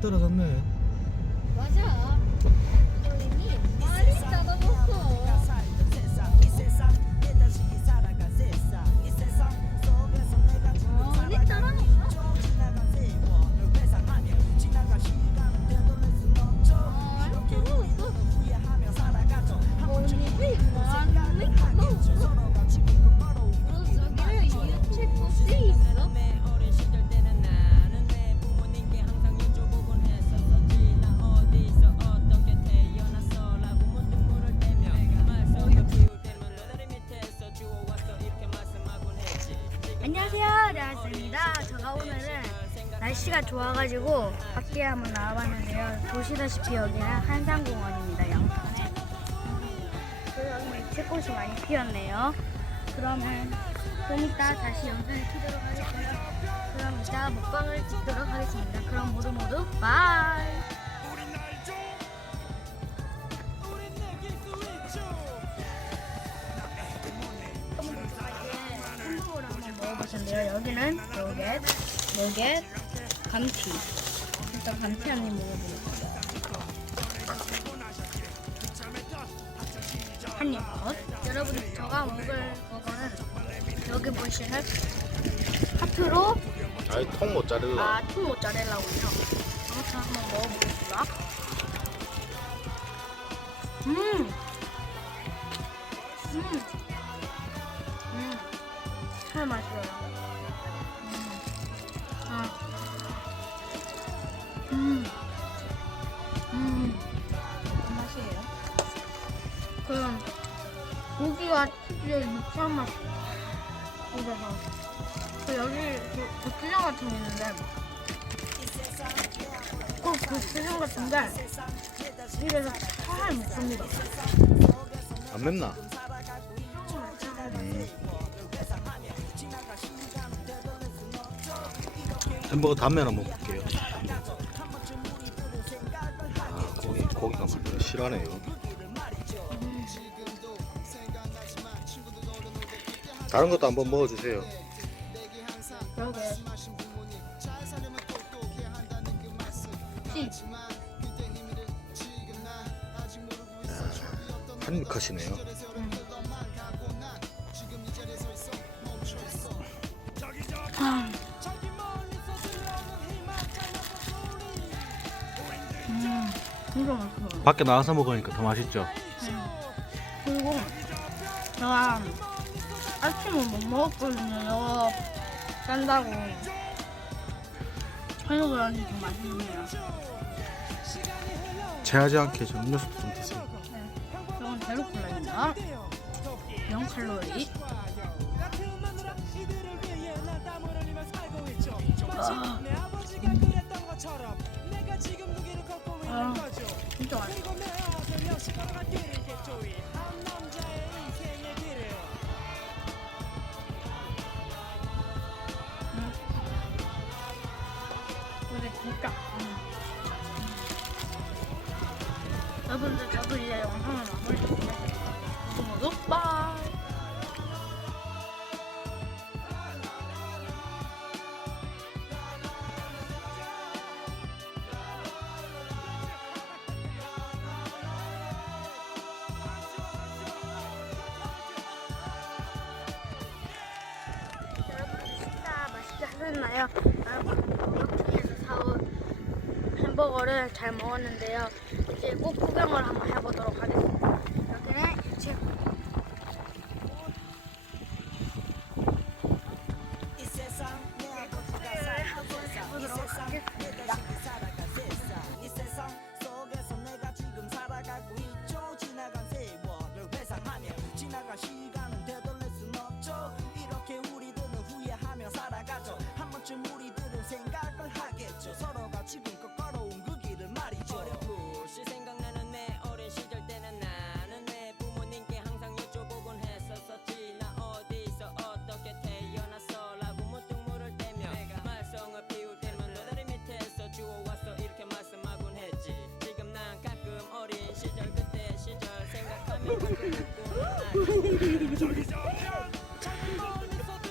떨어졌네. 왔습니다. 제가 오늘은 날씨가 좋아가지고 밖에 한번 나와봤는데요. 보시다시피 여기는 한산공원입니다. 양산에. 그러면 채꽃이 많이 피었네요. 그러면 좀 이따 다시 영상을 키도록 하겠고요. 그럼 이따 먹방을 찍도록 하겠습니다. 그럼 모두 모두 바이! 먹어보셨는데요. 여기는 요겟, 요겟, 감튀. 일단 감튀 한 입 먹어보겠습니다. 한입 컷. 여러분, 제가 먹을 버거는 여기 보시는 하트로 아이 통 모짜렐라. 아, 통 모짜렐라군요. 아무튼 한번 먹어보겠습니다. 음! 음! 음! 참 맛있어요. 음. 아. 음. 음. 무슨 맛이에요? 그럼 고기와 치즈의 육수한 맛. 이래서 그 여기 그 고추장 같은 게 있는데 꼭 고추장 같은데 입에서 잘 먹습니다. 안 맵나? 햄버거 단면 한번 볼게요. 아, 고기 고기가 많이 실하네요. 다른 것도 한번 먹어주세요. 그러게. 씨. 한 컷이네요. 진짜 맛있어. 밖에 나가서 먹으니까 더 맛있죠. 그리고 제가 아침을 못 먹었거든요. 이거 짠다고. 저녁을 하니 좀 맛있네요. 체하지 않게 좀 음료수도 좀 드세요. 네. 이건 제로 콜라입니다. 0 칼로리. 음. 여러분들 저도 이제 영상을 마무리할게요. 모두 모두 빠이. 하셨나요? 중에서 사온 햄버거를 잘 먹었는데요. 이제 꼭 구경을 한번 해보도록 하겠습니다. 여기는 지금 해보도록 하겠습니다.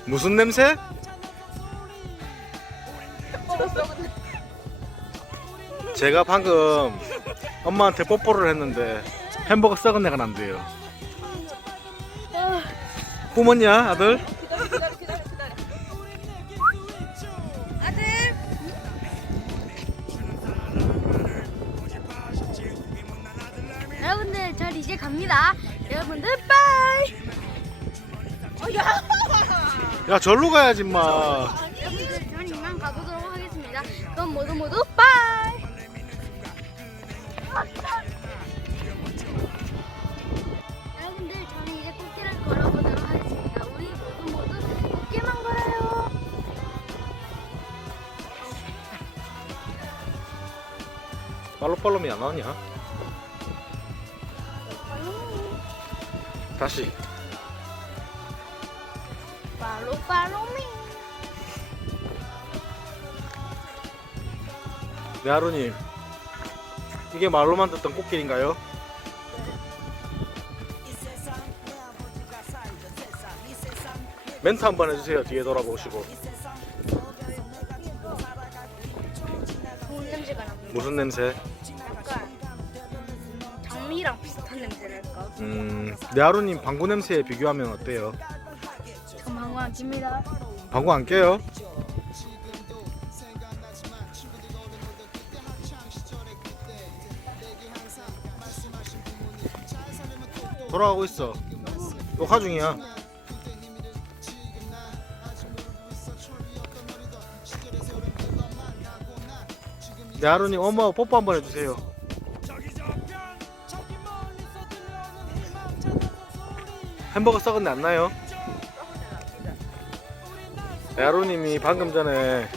무슨 냄새? 제가 방금 엄마한테 뽀뽀를 했는데 햄버거 썩은 내가 난대요. 뿜었냐 아들? 아들. 갑니다. 여러분들 빠이. 야 절로 가야지 임마. 여러분들 저는 이만 가보도록 하겠습니다. 그럼 모두 모두 빠이. 여러분들 저는 이제 꽃길을 걸어보도록 하겠습니다. 우리 모두 모두 꽃길만 걸어요. 말로빨롬이 안 나오냐? 다시. 팔로 팔로미. 네 하루님 이게 말로만 듣던 꽃길인가요? 멘트 한번 해주세요 뒤에 돌아보시고 좋은 냄새가 납니다. 무슨 냄새? 약간 장미랑 비슷한. 음, 네 하루님 방구 냄새에 비교하면 어때요? 저 방광 깁니다. 방구 안 껴요? 돌아가고 있어 녹화 중이야 네 하루님 엄마 뽀뽀 한번 해주세요 햄버거 썩은 데 안 나요? 네 하루님이 방금 전에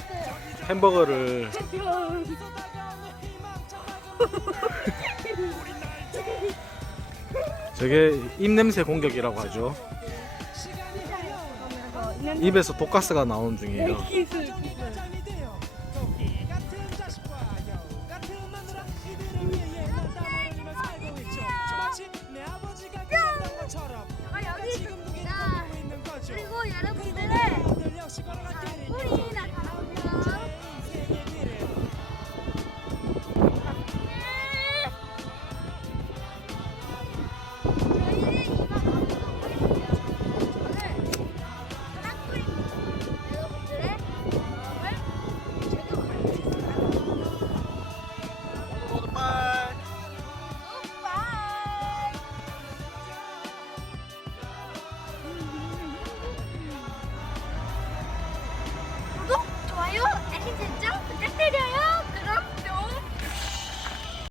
햄버거를 저게 입냄새 공격이라고 하죠. 입에서 독가스가 나오는 중이에요